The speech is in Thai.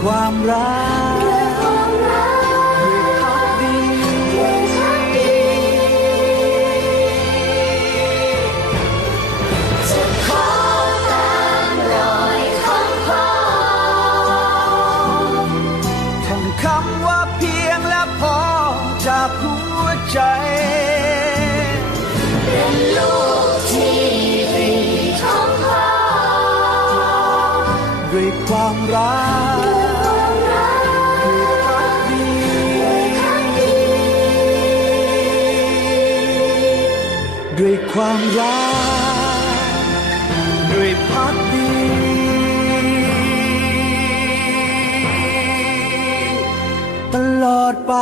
ความรักด้วยพักดีจะขอตามรอยของพ่อท่องคำว่าเพียงและพอจากหัวใจเป็นลูก ด้วยความรักด้วยพักดีด้วยความรักด้วยพักดีตลอดไป